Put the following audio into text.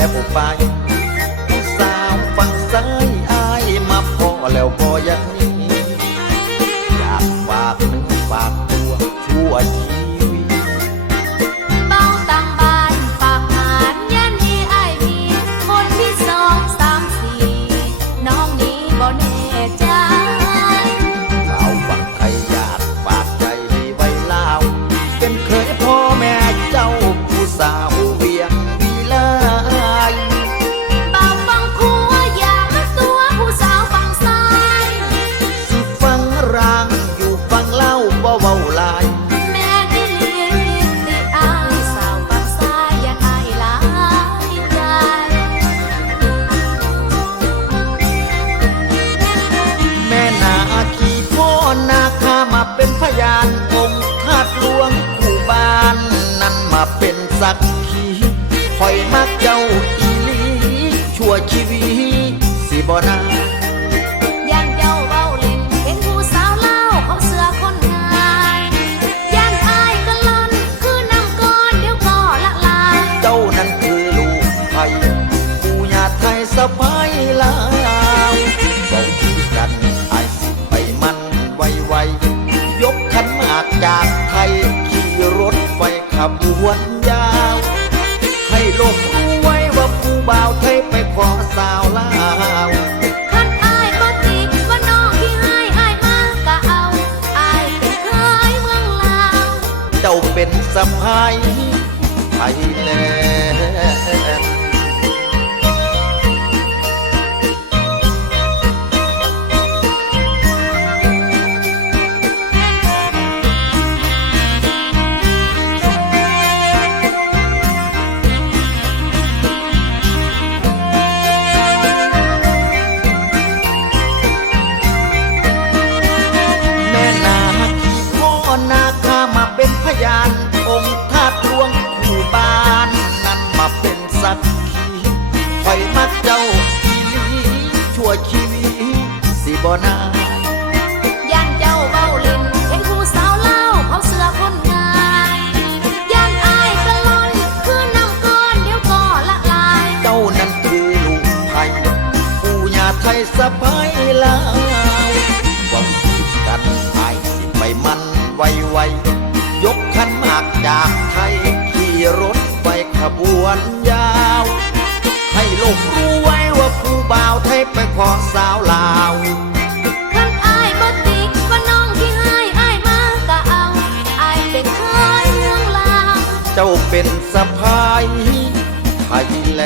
แล้วไปสาวฝั่งซ้ายอายมาพอแล้วพออย่าง สักขีคอยมักเจ้าอีหลีชั่วชีวิตสิบ่นายันเจ้าเว้าเล่นเห็นผู้สาวเล่าเขาเสือคนงายยันอายก็ล่อนคือน้ำก้อนเดี๋ยวก็ละลายเจ้านั้นคือลูกไทยปู่ย่าไทยสบายลาวบอกที่กันไอายสิไปมันไวไวๆยกขันหมากจากไทยขี่รถไฟขบวน ยาว ให้โลกรู้ไว้ว่าผู้บ่าวไทยไปขอสาวลาวคันอายบ่ติว่าน้องที่ให้อายมากะเอาอายเป็นเคยเมืองลาว เจ้าเป็นสะพายไทยแลนด์ วชีวิตสิบ่นายันเจ้าเว้าล่นเห็นผู้สาวเล่าเขาเสือคนงายยันอายก็ล่อนคือน้ำก้อนเดี๋ยวก็ละลาย เจ้านั้นคือลูกไทยปู่ย่าไทยสะพายลาวหวังคิดกันไอายสิไปมันไวไวๆยกขันมากจากไทยขี่รถไปขบวน เป็นสะพายไทยแล